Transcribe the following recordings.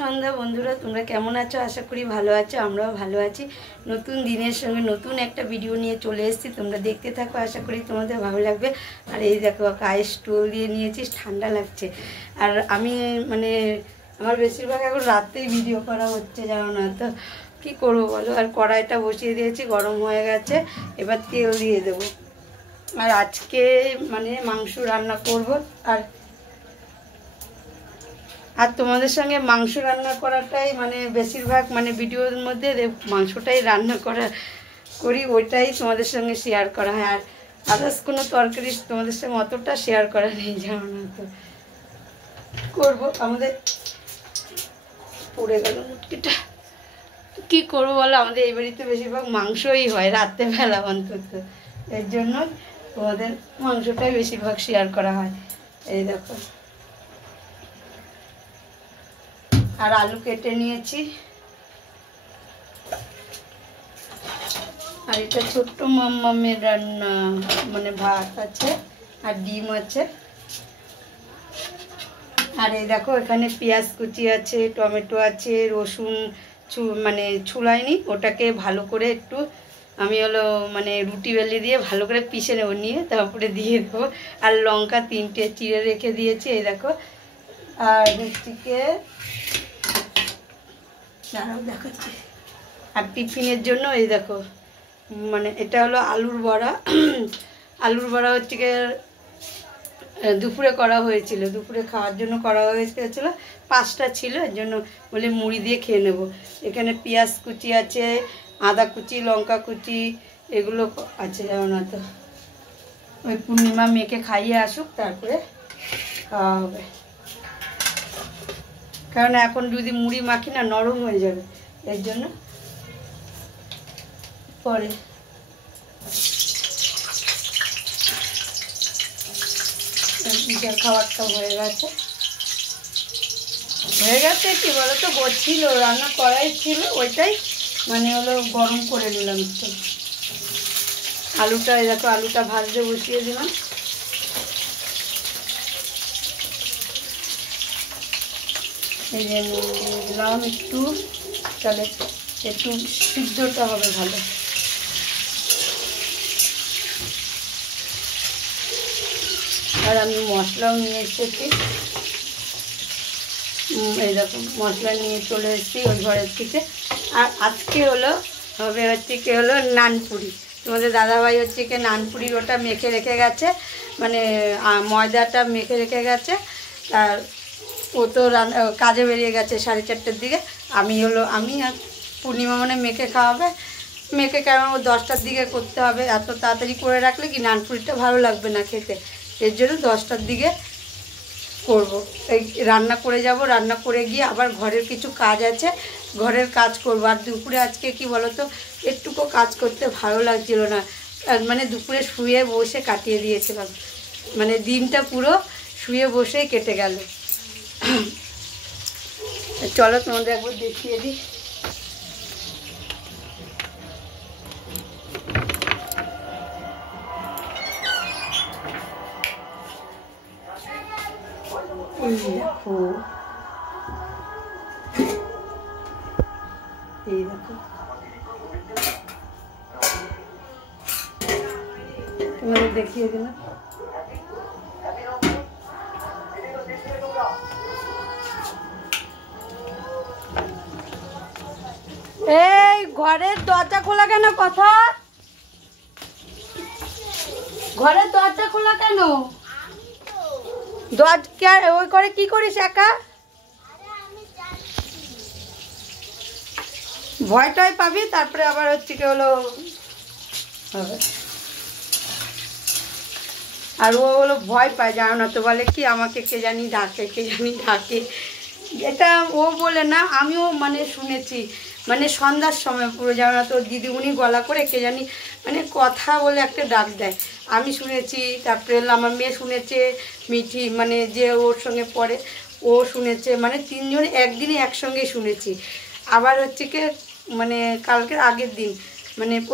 সন্ধ্যা বন্ধুরা, তোমরা কেমন আছো? আশা করি ভালো আছো। আমরাও ভালো আছি। নতুন দিনের সঙ্গে নতুন একটা ভিডিও নিয়ে চলে এসেছি। তোমরা দেখতে থাকো, আশা করি তোমাদের ভালো লাগবে। আর এই দেখো, গায়ে স্টোল দিয়ে নিয়েছি, ঠান্ডা লাগছে। আর আমি আমার বেশিরভাগ এখন রাতেই ভিডিও করা হচ্ছে, জানো না তো কী করবো বলো। আর কড়াইটা বসিয়ে দিয়েছি, গরম হয়ে গেছে, এবার তেল দিয়ে দেবো। আর আজকে মাংস রান্না করব। আর তোমাদের সঙ্গে মাংস রান্না করাটাই বেশিরভাগ ভিডিওর মধ্যে মাংসটাই রান্না করি, ওইটাই তোমাদের সঙ্গে শেয়ার করা হয়। আর আদার্স কোনো তরকারি তোমাদের সঙ্গে অতটা শেয়ার করা নেই, জানো না তো করবো। আমাদের পড়ে গেল মুটকিটা, কী করবো বলো। আমাদের এই বাড়িতে বেশিরভাগ মাংসই হয় রাত্রেবেলা অন্তত, এর জন্য তোমাদের মাংসটাই বেশিরভাগ শেয়ার করা হয়। এই দেখো, আর আলু কেটে নিয়েছি। আর এটা ছোট্ট মাম্মামের রান্না, ভাত আছে আর ডিম আছে। আর এই দেখো, এখানে পেঁয়াজ কুচি আছে, টমেটো আছে, রসুন ছুলাইনি, ওটাকে ভালো করে একটু আমি রুটি বেলে দিয়ে ভালো করে পিষে নেবো, নিয়ে তারপরে দিয়ে দেবো। আর লঙ্কা 3টে চিড়ে রেখে দিয়েছি, এই দেখো। আর হচ্ছে দেখাচ্ছি। আর টিফিনের জন্য এই দেখো, এটা হলো আলুর বড়া। আলুর বড়া হচ্ছে দুপুরে করা হয়েছিল, দুপুরে খাওয়ার জন্য করা হয়েছিল, 5টা ছিল, এর জন্য বলে মুড়ি দিয়ে খেয়ে নেব। এখানে পেঁয়াজ কুচি আছে, আদা কুচি, লঙ্কা কুচি, এগুলো আছে, জানো না তো। ওই পূর্ণিমা মেয়েকে খাইয়ে আসুক, তারপরে খাওয়া হবে। কারণ এখন যদি মুড়ি মাখি না, নরম হয়ে যাবে, এর জন্য পরে। খাবারটা হয়ে গেছে কি বলতো, ছিল রান্না করাই ছিল, ওইটাই গরম করে নিলাম একটু। আলুটা এই দেখো, আলুটা ভাজতে বসিয়ে দিলাম। এই যে দিলাম একটু, তাহলে একটু সিদ্ধটা হবে ভালো। আর আমি মশলাও নিয়ে এসেছি, এই দেখো মশলা নিয়ে চলে এসেছি ওই ঘরের থেকে। আর আজকে হলো নানপুরি। তোমাদের দাদাভাই নানপুরির ওটা মেখে রেখে গেছে, ময়দাটা মেখে রেখে গেছে। আর ও তো কাজে বেরিয়ে গেছে 4:30টার দিকে। আমি আর পূর্ণিমা মেখে খাওয়াবে। মেখে কেমন 10টার দিকে করতে হবে, এত তাড়াতাড়ি করে রাখলে কি নানপুরিটা ভালো লাগবে না খেতে, এর জন্য 10টার দিকে করব। এই রান্না করে যাব, রান্না করে গিয়ে আবার ঘরের কিছু কাজ আছে, ঘরের কাজ করব। আর দুপুরে আজকে কি বলো তো, একটুকু কাজ করতে ভালো লাগছিল না। দুপুরে শুয়ে বসে কাটিয়ে দিয়েছিলাম, দিনটা পুরো শুয়ে বসেই কেটে গেল। চলো তোমাদের একবার দেখিয়ে দিই। এই দেখো, তোমাদের দেখিয়ে দিলাম। এই ঘরের দরজা খোলা কেন? কথা, ঘরের দরজা খোলা কেন? দরজা ওই করে কি করিস একা? ভয়টাই পাবি, তারপরে আবার হবে। আর ও ভয় পায়, জানো না তো, বলে কি আমাকে কে জানি ডাকে। এটা ও বলে না, আমিও শুনেছি, সন্ধ্যার সময় পুরো, জানো না তো, দিদিমণি গলা করে কে জানি কথা বলে একটা ডাক দেয়, আমি শুনেছি। তারপরে আমার মেয়ে শুনেছে, মিঠি যে ওর সঙ্গে পড়ে, ও শুনেছে, 3জন একদিনই একসঙ্গে শুনেছি। আবার কালকের আগের দিন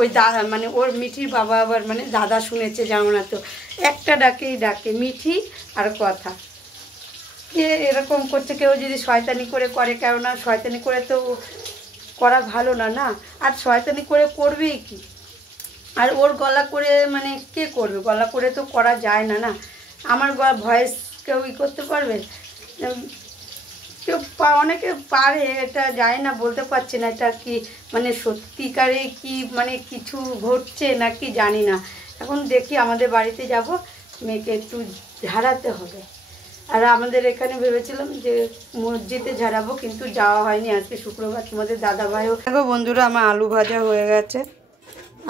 ওই দাদা ওর মিঠির বাবা আবার দাদা শুনেছে, জানো না তো, একটা ডাকেই ডাকে মিঠি আর কথা। কে এরকম করছে, কেউ যদি শয়তানি করে করে, কেননা শয়তানি করে তো করা ভালো না, না। আর শয়তানি করে করবেই কি, আর ওর গলা করে মানে কে করবে, গলা করে তো করা যায় না, না। আমার ভয়েস কেউ করতে পারবে, কেউ অনেকে পারে, এটা যায় না, বলতে পারছি না এটা কি মানে সত্যিকারে কি মানে কিছু ঘটছে নাকি জানি না। এখন দেখি, আমাদের বাড়িতে যাব, মেয়েকে একটু ঝাড়াতে হবে। আর আমাদের এখানে ভেবেছিলাম যে মসজিদে ঝাড়াবো, কিন্তু যাওয়া হয়নি, আজকে শুক্রবার। তোমাদের দাদাভাইও দেখো বন্ধুরা, আমার আলু ভাজা হয়ে গেছে।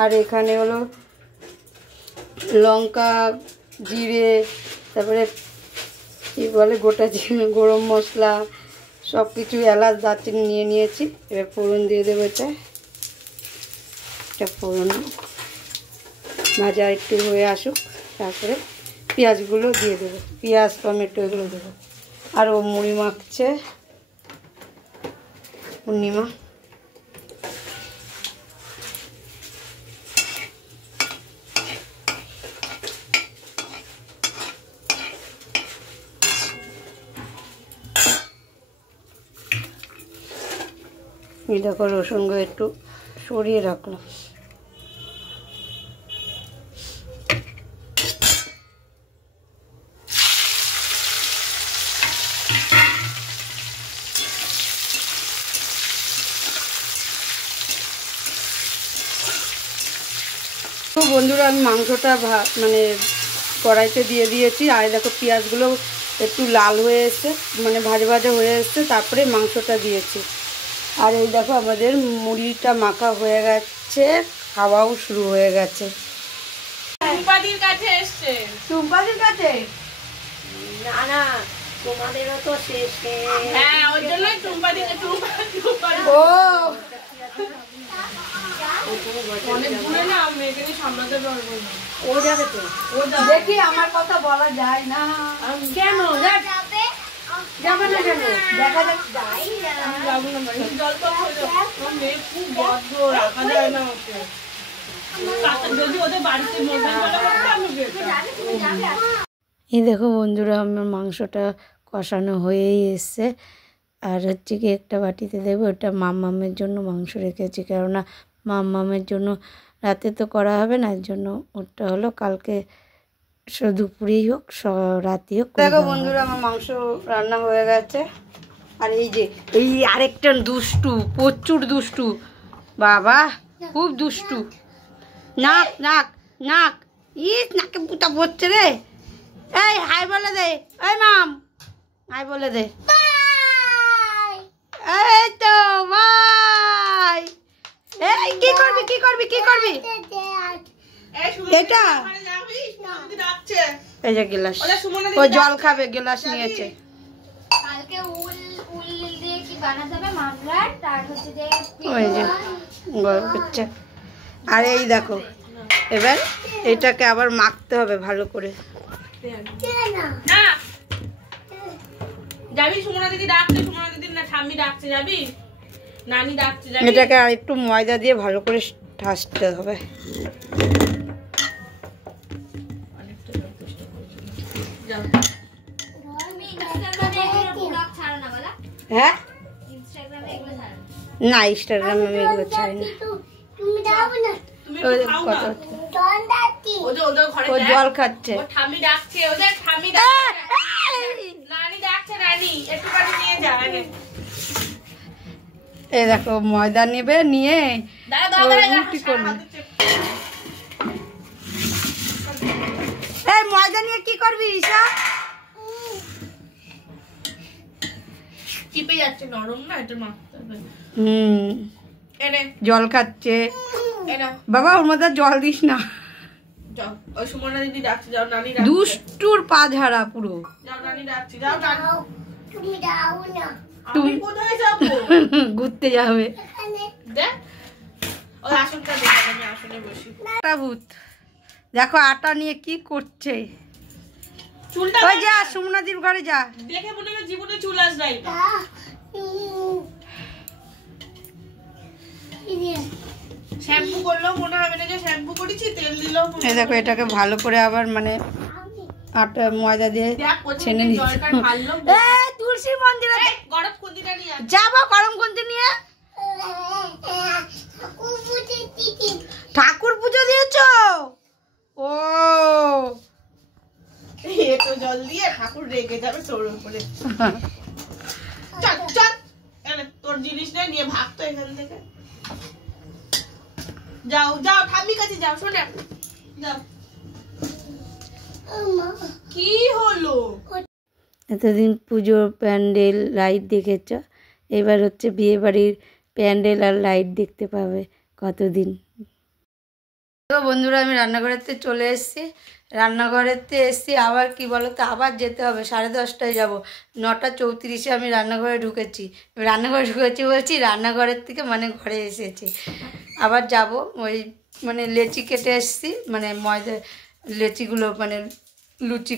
আর এখানে হলো লঙ্কা, জিরে, তারপরে কী বলে গোটা জিরে, গরম মশলা, সব কিছু, এলাচ, দারচিনি নিয়ে নিয়েছি। এবার ফোড়ন দিয়ে দেবো। এটা ফোড়ন ভাজা একটু হয়ে আসুক, তারপরে পেঁয়াজগুলো দিয়ে দেবো, পেঁয়াজ, টমেটো এগুলো দেবো। আর ও মুড়ি মাখছে, পূর্ণিমা। এই দেখো রসুনগুলো একটু সরিয়ে রাখলাম। তো বন্ধুরা, আমি মাংসটা মানে কড়াইতে দিয়ে দিয়েছি। আর দেখো পেঁয়াজগুলো একটু লাল হয়ে এসছে, মানে ভাজা ভাজা হয়ে এসছে, তারপরে মাংসটা দিয়েছি। আর এই দেখো আমাদের মুড়িটা মাখা হয়ে গেছে, খাওয়াও শুরু হয়ে গেছে। টুম্পাদির কাছে এসছে। টুম্পাদির কাছে? না না, তোমাদেরও তো শেষে। হ্যাঁ, ওই জন্যই টুম্পাদি। ও অনেক দূরে না, মেয়েকে সামলাতে পারবো না। ও যাবে তো, ও যাবে। দেখি, আমার কথা বলা যায় না কেন? যাবে না কেন? দেখা যাক। যাবো না, জল কম হয়ে যাবে। মেয়ে খুব বদ্ধ, রাখা যায় না ওকে। যদি ওদের বাড়িতে এই দেখো বন্ধুরা, আমার মাংসটা কষানো হয়েই এসছে। আর হচ্ছে কি, একটা বাটিতে দেবো, ওটা মাম্মামের জন্য মাংস রেখেছি, কেননা মাম্মামের জন্য রাতে তো করা হবে না, এর জন্য ওটা হলো কালকে দুপুরেই হোক, রাতেই হোক। দেখো বন্ধুরা, আমার মাংস রান্না হয়ে গেছে। আর এই যে এই আরেকটা দুষ্টু, প্রচুর দুষ্টু বাবা, খুব দুষ্টু। নাক নাক নাক, ইস নাকে পুতা পড়ছে রে। এই হাই বলে দে, এই মাম হাই বলে দে। এই তো ভাই, এই কি করবি কি করবি কি করবি? এটা এই যে গ্লাস, ও জল খাবে, গ্লাস নিয়েছে। কালকে উল দিয়ে কি বানাতে হবে মামলার, তার হচ্ছে যে ওই যে গরম করছে। আর এই দেখো, এবার এটাকে আবার মাখতে হবে ভালো করে। না যাবি, সুমনা দিদি ডাকছে, সুমনা দিদি না ঠাম্মি ডাকছে, যাবি? নানি ডাকছে, যাবি? এটাকে আর একটু ময়দা দিয়ে ভালো করে ঠাসতে হবে। হ্যাঁ না, ইনস্টাগ্রামে আমি এগুলো ছাড়ি না। ও জল খাচ্ছে। ঠাম্মি ডাকছে, ওদের ঠাম্মি ডাকছে, নানি ডাকছে, নানি একটু পানি নিয়ে যা আগে। এই দেখো ময়দা নেবে, নিয়ে রুটি করবে। এই ময়দা নিয়ে কি করবি ঈশা? চিপে যাচ্ছে, নরম না, এটা মাখতে হবে। এনে জল খাচ্ছে এনা বাবা, ওর মধ্যে জল দিস না। যাও, ওই সুমনা দিদি ডাকছে, যাও নানি ডাকছে। দুষ্টুর পা ঝাড়া পুরো। যাও নানি ডাকছে, যাও নানি। তুমি দাও না, আমি কোথায় যাবো? ঘুরতে যাবে। দেখ ওই আসনটা দেখো, আমি আসনে বসি। একটা ভূত দেখো আটা নিয়ে কি করছে। চুলটা ওই যা সুমনাদির ঘরে যা। দেখে মনে হয় জীবনে চুল আসবে না। শ্যাম্পু করলেও মনে হবে না যে শ্যাম্পু করেছি, তেল দিলেও। এই দেখো এটাকে ভালো করে আবার মানে আটা ময়দা দিয়ে ছেনে নিচ্ছি। তুলসীর মন্দিরে গরম কুন্দিটা নিয়ে আয়। যাবো গরম কুন্তি নিয়ে। ঠাকুর পুজো দিয়েছো? ও একটু জল দিয়ে ঠাকুর রেগে যাবে তোর উপরে। চল চল এনে তোর জিনিস নিয়ে ভাগ তো এখান থেকে। যাও যাও ঠাম্মি কাছে যাও, শোনা যাও। কি হলো? এতদিন পুজোর প্যান্ডেল লাইট দেখেছ, এবার হচ্ছে বিয়ে বাড়ির প্যান্ডেল আর লাইট দেখতে পাবে কতদিন। তো বন্ধুরা আমি রান্নাঘরেতে চলে এসেছি, রান্নাঘরেতে এসেছি আবার কি বলো তো, আবার যেতে হবে 10:30টায় যাব, 9:34 আমি রান্নাঘরে ঢুকেছি। বলছি রান্নাঘরের থেকে মানে ঘরে এসেছি, আবার যাব। ওই মানে লেচি কেটে এসেছি, মানে ময়দা লেচিগুলো মানে লুচি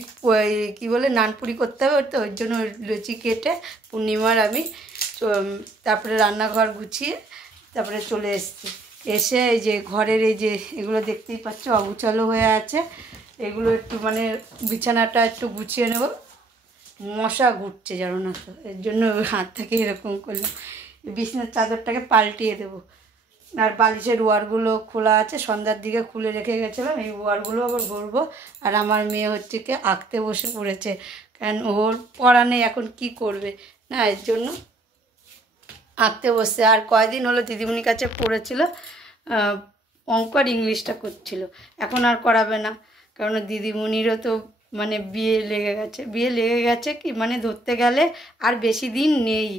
কী বলে নানপুরি করতে হবে, তো ওই জন্য লুচি কেটে পূর্ণিমার আমি তারপরে রান্নাঘর গুছিয়ে তারপরে চলে এসেছি। এসে এই যে ঘরের এই যে এগুলো দেখতেই পাচ্ছ অগুছালো হয়ে আছে, এগুলো একটু মানে বিছানাটা একটু গুছিয়ে নেব। মশা ঘুরছে জানো না তো, এর জন্য হাতটাকে এরকম করলাম। বিছানার চাদরটাকে পাল্টিয়ে দেবো। আর বালিশের ওয়ারগুলো খোলা আছে, সন্ধ্যার দিকে খুলে রেখে গেছিলাম, এই ওয়ারগুলো আবার ভরবো। আর আমার মেয়ে হচ্ছে কি আঁকতে বসে পড়েছে, কারণ ওর পড়া নেই এখন কি করবে না, এর জন্য আঁকতে বসছে। আর কয়দিন হলো দিদিমণির কাছে পড়েছিল, অঙ্ক আর ইংলিশটা করছিল, এখন আর করাবে না, কারণ দিদিমণিরও তো মানে বিয়ে লেগে গেছে কি মানে ধরতে গেলে আর বেশি দিন নেই,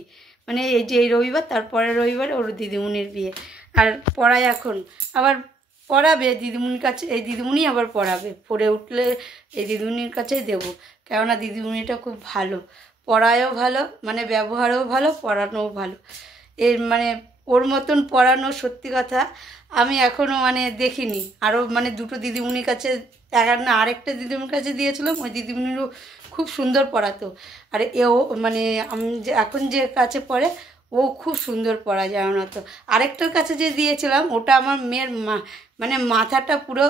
মানে এই যে এই রবিবার তারপরের রবিবারে ওর দিদিমণির বিয়ে। আর পড়ায় এখন আবার পড়াবে দিদিমণির কাছে, এই দিদিমণি আবার পড়াবে, পড়ে উঠলে এই দিদিমণির কাছেই দেবো, কেননা দিদিমণিটা খুব ভালো, পড়ায়ও ভালো, মানে ব্যবহারও ভালো, পড়ানোও ভালো। এর মানে ওর মতন পড়ানো সত্যি কথা আমি এখনও মানে দেখিনি। আরও মানে দুটো দিদিমণির কাছে আরেকটা দিদিমণির কাছে দিয়েছিলাম, ওই দিদিমণিরও খুব সুন্দর পড়াতো। আর এও মানে আমি যে এখন যে কাছে পড়ে ও খুব সুন্দর পড়া যায় না। তো আরেকটার কাছে যে দিয়েছিলাম ওটা আমার মেয়ের মানে মাথাটা পুরো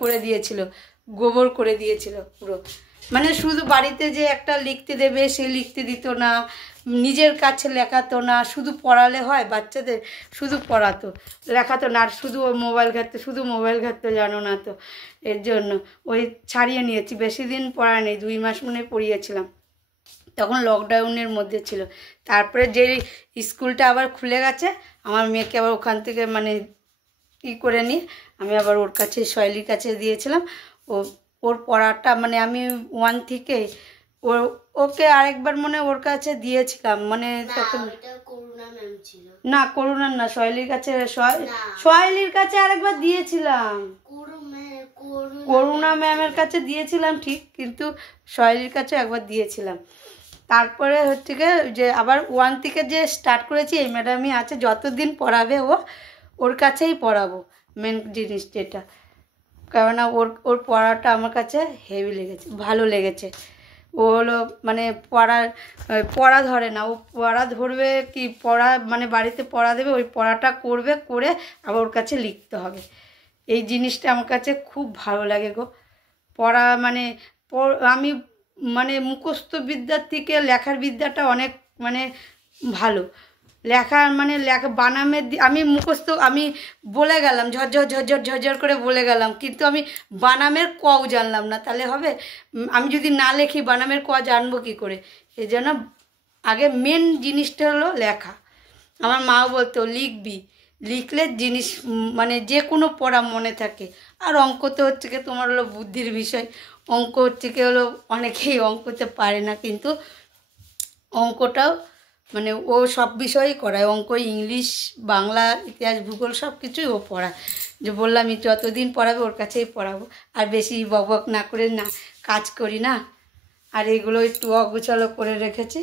করে দিয়েছিল, গোবর করে দিয়েছিল পুরো, মানে শুধু বাড়িতে যে একটা লিখতে দেবে সে লিখতে দিত না, নিজের কাছে লেখাতো না, শুধু পড়ালে হয় বাচ্চাদের, শুধু পড়াতো লেখাতো না। আর শুধু ও মোবাইল ঘাটতে জানো না তো, এর জন্য ওই ছাড়িয়ে নিয়েছি। বেশি দিন পড়া নেই, 2 মাস মনে পড়িয়েছিলাম, তখন লকডাউনের মধ্যে ছিল। তারপরে যে স্কুলটা আবার খুলে গেছে, আমার মেয়েকে আবার ওখান থেকে মানে করে নিয়ে আমি আবার ওর কাছে শৈলীর কাছে দিয়েছিলাম। ওর পড়াটা মানে আমি 1 থেকে ওকে আরেকবার মনে ওর কাছে দিয়েছিলাম, মানে তখন না করুণার না, শৈলীর কাছে, শৈলীর কাছে আরেকবার দিয়েছিলাম, করুণা ম্যামের কাছে দিয়েছিলাম ঠিক, কিন্তু শৈলীর কাছে একবার দিয়েছিলাম। তারপরে হচ্ছে গিয়ে যে আবার 1 থেকে যে স্টার্ট করেছি, এই ম্যাডামই আছে, যতদিন পড়াবে ওর কাছেই পড়াবো, মেন জিনিস যেটা, কেননা ওর পড়াটা আমার কাছে হেভি লেগেছে, ভালো লেগেছে। ও হলো মানে পড়া ধরে না, ও পড়া ধরবে কি পড়া মানে বাড়িতে পড়া দেবে, ওই পড়াটা করবে, করে আবার ওর কাছে লিখতে হবে। এই জিনিসটা আমার কাছে খুব ভালো লাগে গো। পড়া মানে আমি মানে মুখস্থ বিদ্যার থেকে লেখার বিদ্যাটা অনেক মানে ভালো। লেখা বানামের আমি মুখস্থ আমি বলে গেলাম ঝরঝর করে বলে গেলাম, কিন্তু আমি বানামের কও জানলাম না, তাহলে হবে? আমি যদি না লেখি বানামের ক জানবো কী করে? এই জন্য আগে মেন জিনিসটা হলো লেখা। আমার মাও বলতো লিখলে জিনিস মানে যে কোনো পড়া মনে থাকে। আর অঙ্ক তো হচ্ছে কি তোমার হলো বুদ্ধির বিষয়, অঙ্ক হচ্ছে কি হলো অনেকেই অঙ্কতে পারে না, কিন্তু অঙ্কটাও মানে ও সব বিষয়ই করায়, অঙ্ক, ইংলিশ, বাংলা, ইতিহাস, ভূগোল সব কিছুই ও পড়ায়। যে বললাম আমি যতদিন পড়াবে ওর কাছেই পড়াবো, আর বেশি বকবক না করে না কাজ করি না। আর এগুলো একটু অগোছালো করে রেখেছি।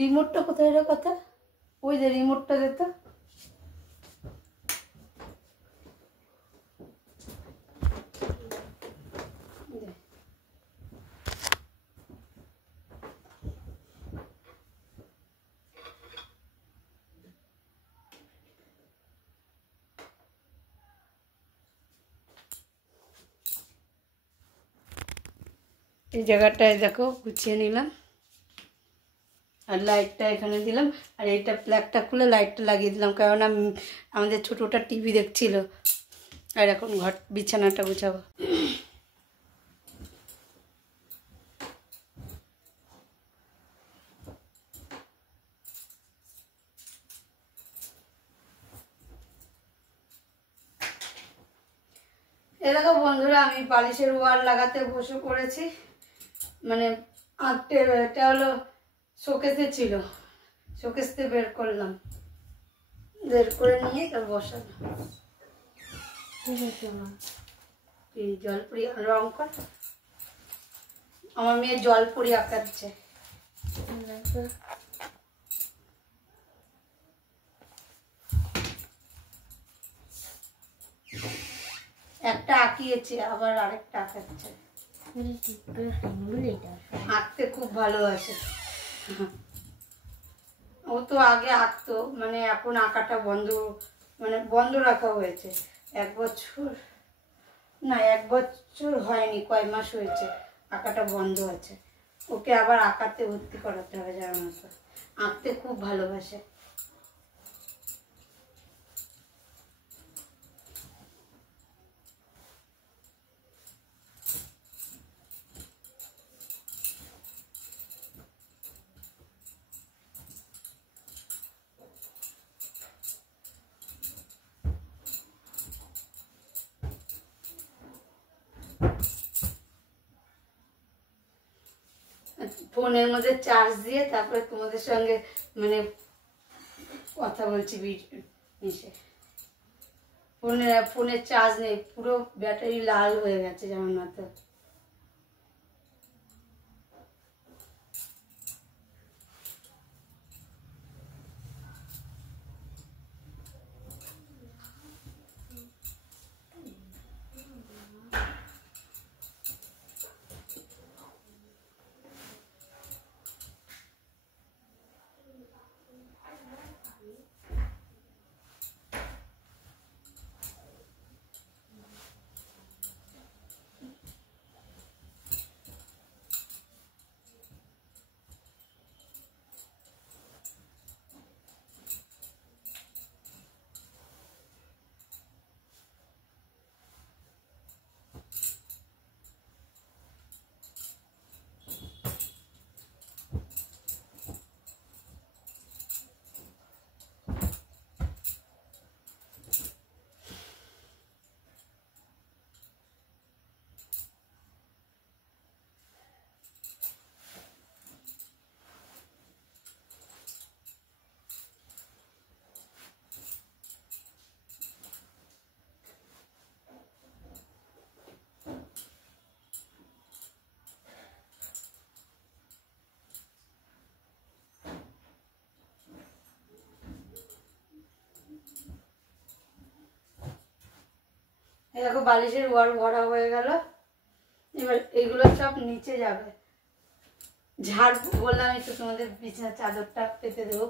রিমোটটা কোথায় রে কথা? ওই যে রিমোটটা দে তো। এই জায়গাটায় দেখো গুছিয়ে নিলাম, আর লাইটটা এখানে দিলাম, আর এইটা প্লাগটা খুলে লাইটটা লাগিয়ে দিলাম, কারণ আমাদের ছোটোটা টিভি দেখছিল। আর এখন ঘর বিছানাটা গুছাবো। এ দেখো বন্ধুরা, আমি বালিশের ওয়ার লাগাতে বসে পড়েছি। মানে আঁকতে, এটা হলো শোকেসে ছিল, শোকেসতে বের করলাম, বের করে নিয়ে তার বসানো। এই জলপুরি রং কর, আমার মেয়ে জলপুরি আঁকাচ্ছে। একটা আঁকিয়েছে, আবার আরেকটা আঁকাচ্ছে। আঁকতে খুব ভালোবাসে। ও তো আগে আঁকতো, মানে এখন আঁকাটা বন্ধ রাখা হয়েছে। 1 বছর না, 1 বছর হয়নি, কয় মাস হয়েছে আঁকাটা বন্ধ আছে। ওকে আবার আঁকাতে ভর্তি করাতে হবে, জানো তো। আঁকতে খুব ভালোবাসে। ফোনের মধ্যে চার্জ দিয়ে তারপরে তোমাদের সঙ্গে মানে কথা বলছি মিশে। ফোনের চার্জ নেই, পুরো ব্যাটারি লাল হয়ে গেছে, যেমন না তো। এই দেখো বালিশের ওয়ার ভরা হয়ে গেল। এবার এগুলো সব নিচে যাবে। ঝাড় বললাম একটু তোমাদের বিছানার চাদরটা পেতে দেবো।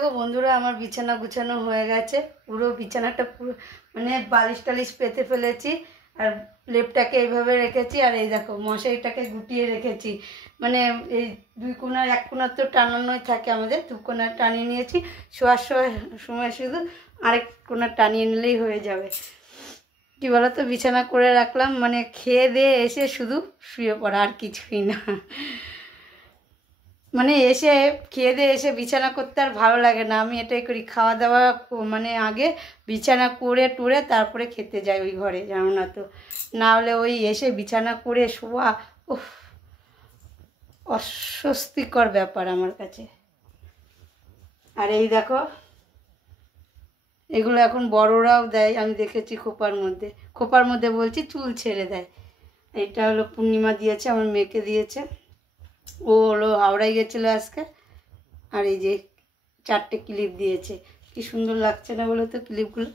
দেখো বন্ধুরা, আমার বিছানা গুছানো হয়ে গেছে। পুরো বিছানাটা পুরো মানে বালিশ টালিশ পেতে ফেলেছি, আর লেপটাকে এইভাবে রেখেছি, আর এই দেখো মশারিটাকে গুটিয়ে রেখেছি। মানে এই দুই কোণার এক কোণার তো টানানোই থাকে, আমাদের দু কোণা টানিয়ে নিয়েছি। শোয়ার সময় শুধু আরেক কোণা টানিয়ে নিলেই হয়ে যাবে। কী বলো তো, বিছানা করে রাখলাম, মানে খেয়ে দিয়ে এসে শুধু শুয়ে পড়া, আর কিছুই না। মানে এসে খেয়ে দিয়ে এসে বিছানা করতে আর ভালো লাগে না। আমি এটাই করি, খাওয়া দাওয়া মানে আগে বিছানা করে টুরে তারপরে খেতে যাই ওই ঘরে, জানো না তো। না হলে ওই এসে বিছানা করে শোয়া উফ, অস্বস্তিকর ব্যাপার আমার কাছে। আর এই দেখো, এগুলো এখন বড়রাও দেয়, আমি দেখেছি খোপার মধ্যে বলছি, চুল ছেড়ে দেয়। এটা হলো পূর্ণিমা দিয়েছে, আমার মেয়েকে দিয়েছে। ও হলো হাওড়ায় গেছিলো আজকে, আর এই যে 4টে ক্লিপ দিয়েছে। কি সুন্দর লাগছে না বলো তো ক্লিপগুলো?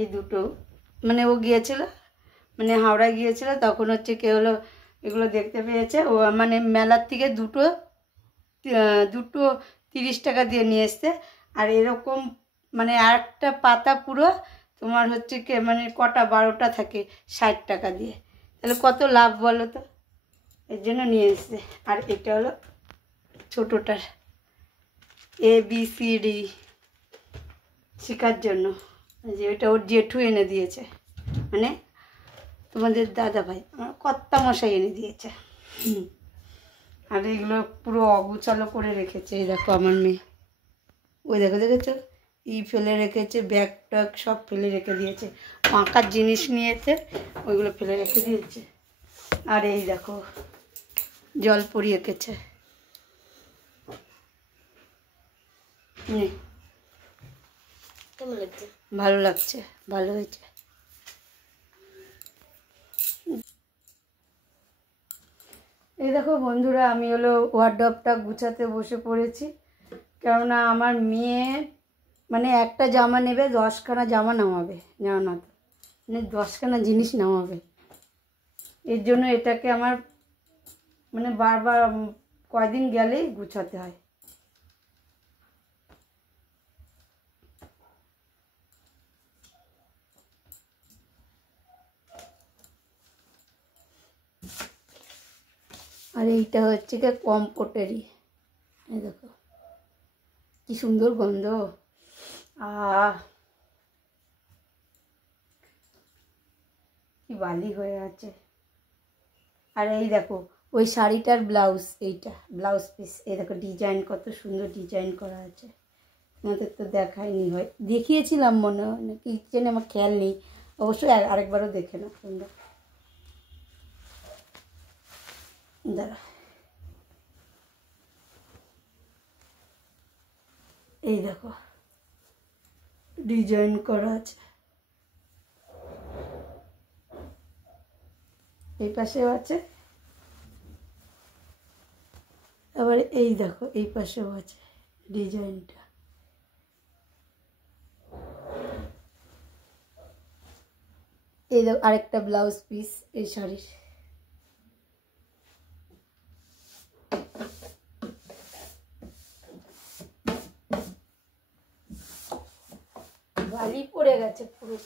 এই দুটো মানে ও গিয়েছিল, মানে হাওড়ায় গিয়েছিল, তখন হচ্ছে কে হলো এগুলো দেখতে পেয়েছে। ও মানে মেলার থেকে দুটো 30 টাকা দিয়ে নিয়ে এসছে। আর এরকম মানে আরেকটা পাতা পুরো তোমার হচ্ছে কি মানে কটা 12টা থাকে 60 টাকা দিয়ে। তাহলে কত লাভ বলো তো, এর জন্য নিয়ে এসছে। আর এটা হলো ছোটোটার ABCD শেখার জন্য, যে ওটা ওর জেঠু এনে দিয়েছে, মানে তোমাদের দাদা ভাই আমার কর্তা মশাই এনে দিয়েছে। আর এগুলো পুরো অগুচালো করে রেখেছে। এই দেখো আমার মেয়ে, ওই দেখেছো ফেলে রেখেছে, ব্যাগ ট্যাগ সব ফেলে রেখে দিয়েছে। আঁকার জিনিস নিয়েছে, ওইগুলো ফেলে রেখে দিয়েছে। আর এই দেখো জল পড়িয়ে এঁকেছে। কেমন লাগছে? ভালো লাগছে, ভালো হয়েছে। এই দেখো বন্ধুরা, আমি হলো ওয়ারড্রপটা গুছাতে বসে পড়েছি। কেননা আমার মেয়ে মানে একটা জামা নেবে, 10খানা জামা নামাবে, জানো না তো, মানে 10খানা জিনিস নামাবে। এর জন্য এটাকে আমার মানে বারবার কয়দিন গেলেই গুছাতে হয়। আর এইটা হচ্ছে কি কম্পোটেরই, এই দেখো কি সুন্দর গন্ধ, কি বালি হয়ে আছে। আর এই দেখো ওই শাড়িটার ব্লাউজ, এইটা ব্লাউজ পিস, এই দেখো ডিজাইন কত সুন্দর ডিজাইন করা আছে। আমাদের তো দেখায়নি, হয় দেখিয়েছিলাম মনে হয় না, কিচেনে আমার খেয়াল নেই, অবশ্যই আরেকবারও দেখে না তোমরা। দাঁড়া, এই দেখো ডিজাইন করা আছে, এই পাশেও আছে, আবার এই দেখো এই পাশেও আছে ডিজাইনটা। এই দেখো আরেকটা ব্লাউজ পিস এই শাড়ির। বালি পড়ে গেছে পুরো।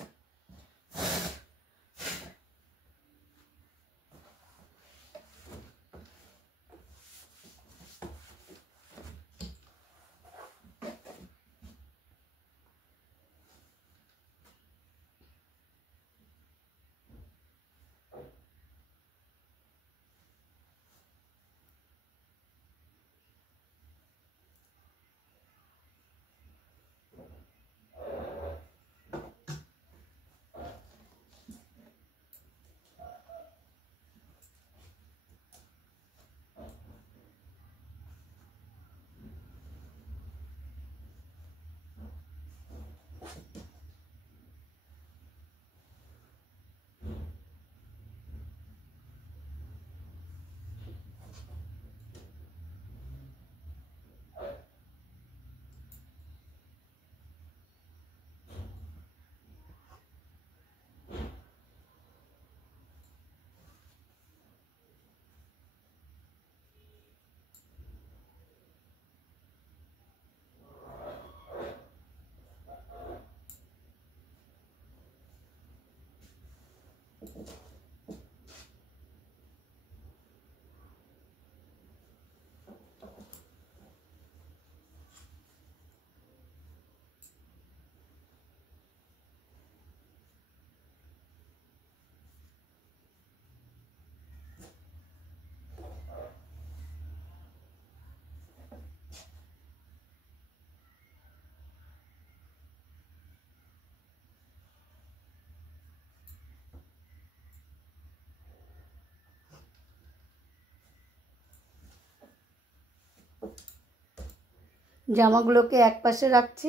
জামাগুলোকে এক পাশে রাখছি,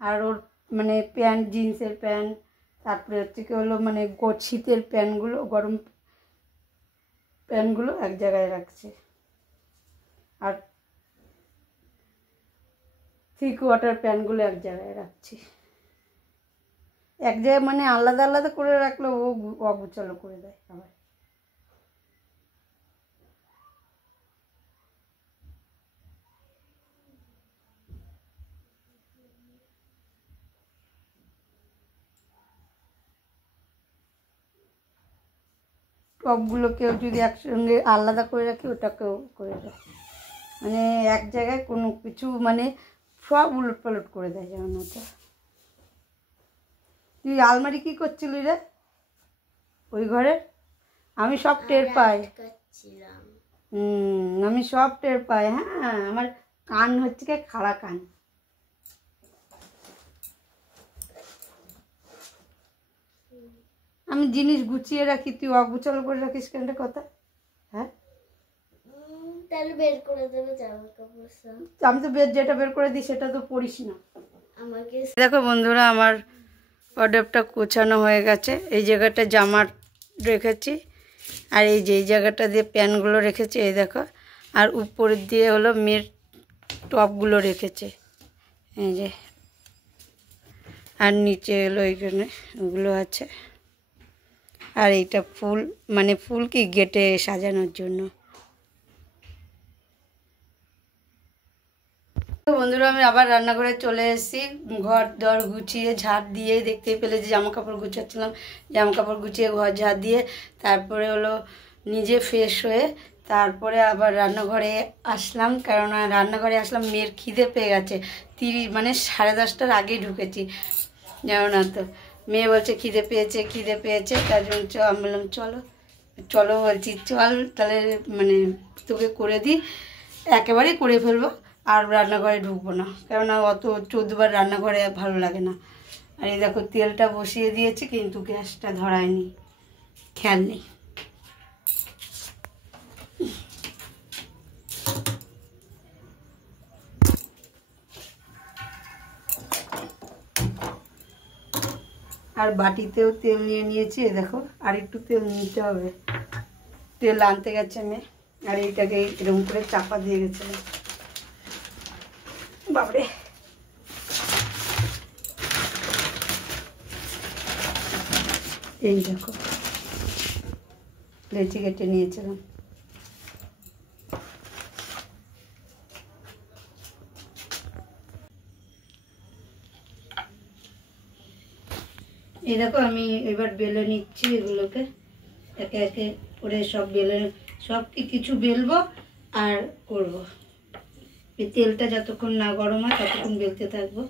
আর ওর মানে প্যান্ট, জিন্সের প্যান্ট, তারপরে হচ্ছে কি হলো মানে শীতের প্যান্টগুলো, গরম প্যান্টগুলো এক জায়গায় রাখছি, আর 3/4 প্যান্টগুলো এক জায়গায় রাখছি। এক জায়গায় মানে আলাদা আলাদা করে রাখলে ও অগোছালো করে দেয় আবার। টপগুলোকেও যদি একসঙ্গে আলাদা করে রাখি ওটাকেও করে দেয়, মানে এক জায়গায় কোনো কিছু মানে সব উলট পালট করে দেয়। যেমন ওটা তুই আলমারি কী করছিলি রে ওই ঘরে? আমি সব টের পাই, আমি সব টের পাই। হ্যাঁ, আমার কান হচ্ছে কি খাড়া কান। আমি জিনিস গুছিয়ে রাখি, তুই অগুছালো করে রাখিস কেন কথা? হ্যাঁ, তাহলে বের করে দেবে জামা কাপড় সব। আমি তো যেটা বের করে দিই সেটা তো পড়িস না। আমাকে দেখো বন্ধুরা, আমার ওয়ারড্রবটা গোছানো হয়ে গেছে। এই জায়গাটা জামা রেখেছি, আর এই যে এই জায়গাটা দিয়ে প্যান্টগুলো রেখেছি, এই দেখো। আর উপরের দিয়ে হলো মেয়ের টপগুলো রেখেছে, এই যে। আর নিচে হলো এইখানে ওগুলো আছে। আর এইটা ফুল, মানে ফুল কি গেটে সাজানোর জন্য। বন্ধুরা, আমি আবার রান্নাঘরে চলে এসেছি। ঘর দর গুছিয়ে ঝাড় দিয়ে, দেখতেই পেলে যে জামা কাপড় গুছাচ্ছিলাম, জামা কাপড় গুছিয়ে ঘর ঝাড় দিয়ে তারপরে হলো নিজে ফ্রেশ হয়ে তারপরে আবার রান্নাঘরে আসলাম। কেননা রান্নাঘরে আসলাম, মেয়ের খিদে পেয়ে গেছে। মানে 10:30টার আগেই ঢুকেছি, জানো না তো। মেয়ে বলছে খিদে পেয়েছে, তার জন্য আমি বললাম চলো বলছি চল তাহলে মানে তোকে করে দিই, একেবারেই করে ফেলবো, আর রান্নাঘরে ঢুকবো না, কেননা অত 14 বার রান্নাঘরে ভালো লাগে না। আর এই দেখো তেলটা বসিয়ে দিয়েছি, কিন্তু গ্যাসটা ধরায়নি, খেয়াল নেই। আর বাটিতেও তেল নিয়ে নিয়েছি, দেখো। আর একটু তেল নিতে হবে, তেল আনতে গেছে মেয়ে, আর এইটাকে এরকম করে চাপা দিয়ে গেছিলাম। বাবরে, এই দেখো লেচি কেটে নিয়েছিলাম। এই দেখো আমি এবার বেলে নিচ্ছি এগুলোকে, একে একে করে সব বেলে, সব কিছু বেলবো আর করবো। এই তেলটা যতক্ষণ না গরম হয় ততক্ষণ বেলতে থাকবো।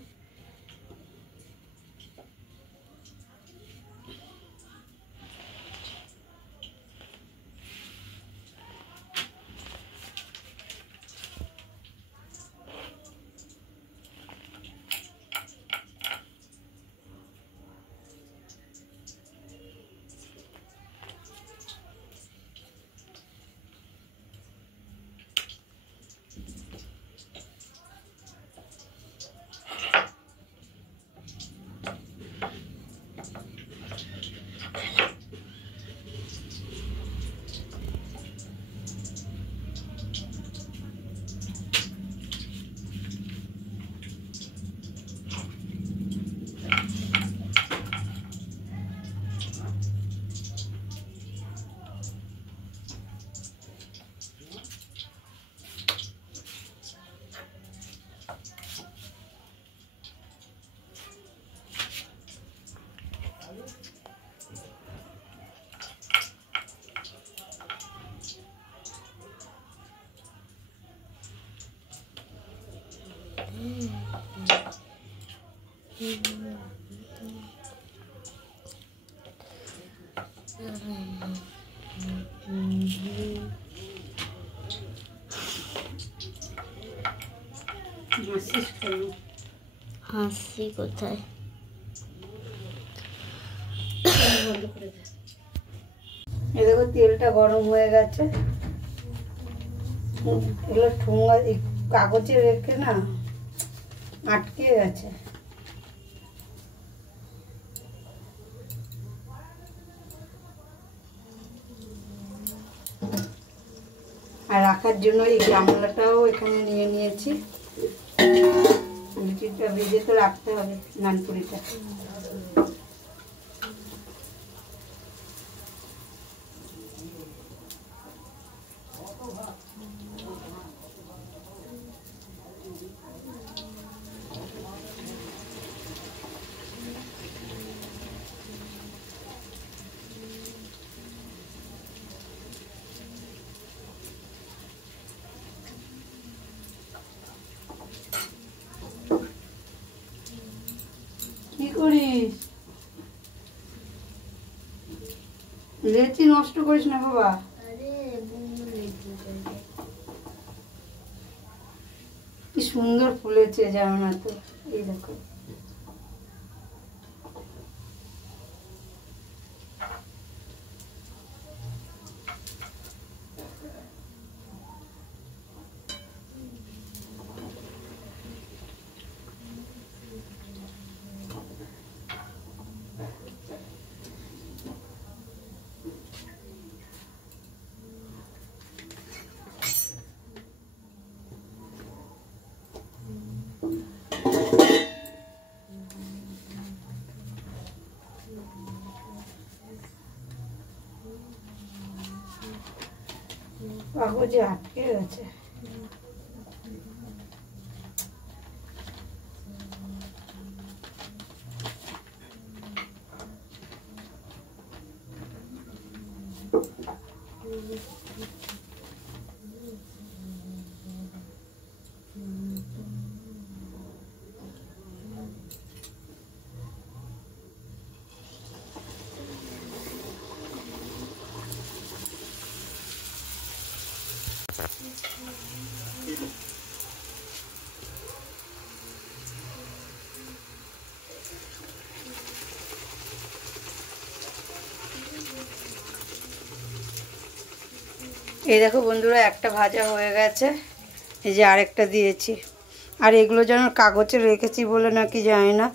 হাসি কোথায়? এই দেখো তেলটা গরম হয়ে গেছে। এগুলো ঠোঙা কাগজে রেখে না আটকে গেছে। আর রাখার জন্য এই গামলাটাও এখানে নিয়ে নিয়েছি। লুচিটা ভেজে তো রাখতে হবে, নানপুরিটা। কি করিস? লেচি নষ্ট করিস না বাবা। কি সুন্দর ফুলেছে জানো না তো, এই দেখো। কাগজে আটকে গেছে। এই দেখো বন্ধুরা, একটা ভাজা হয়ে গেছে, এই যে আরেকটা দিয়েছি। আর এগুলো যেন কাগজে রেখেছি বলে নাকি জানি না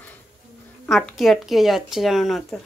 আটকে আটকে যাচ্ছে, জানো না তো।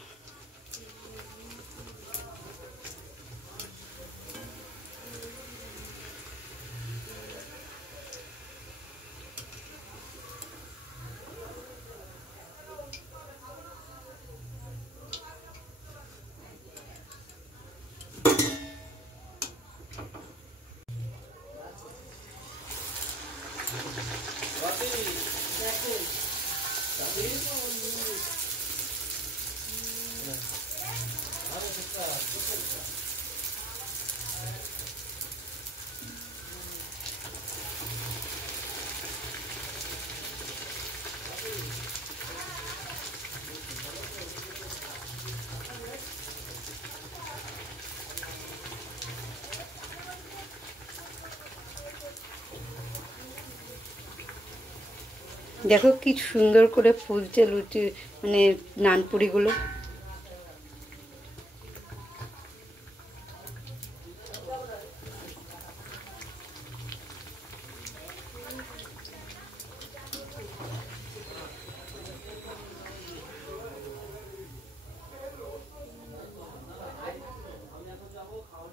দেখো কি সুন্দর করে ফুলছে লুচি, মানে নানপুরিগুলো।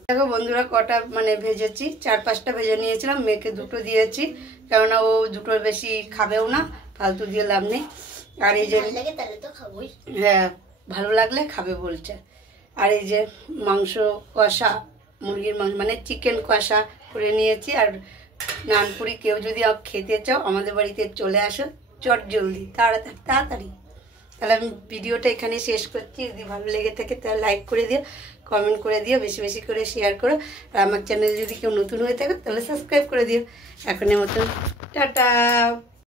দেখো বন্ধুরা, কটা মানে ভেজেছি, 4-5টা ভেজে নিয়েছিলাম, মেয়েকে 2টো দিয়েছি, কেননা ও 2টোর বেশি খাবেও না, ফালতু দিয়ে লাভ নেই। আর এই যে হ্যাঁ, ভালো লাগলে খাবে বলছে। আর এই যে মাংস কষা, মুরগির মাংস মানে চিকেন কষা করে নিয়েছি। আর নানপুরি কেউ যদি খেতে চাও আমাদের বাড়িতে চলে আসো, চট জলদি, তাড়াতাড়ি। তাহলে আমি ভিডিওটা এখানে শেষ করছি। যদি ভালো লেগে থাকে তাহলে লাইক করে দিও, কমেন্ট করে দিও, বেশি বেশি করে শেয়ার করো। আর আমার চ্যানেল যদি কেউ নতুন হয়ে থাকে তাহলে সাবস্ক্রাইব করে দিও। এখনের মতন টাটা।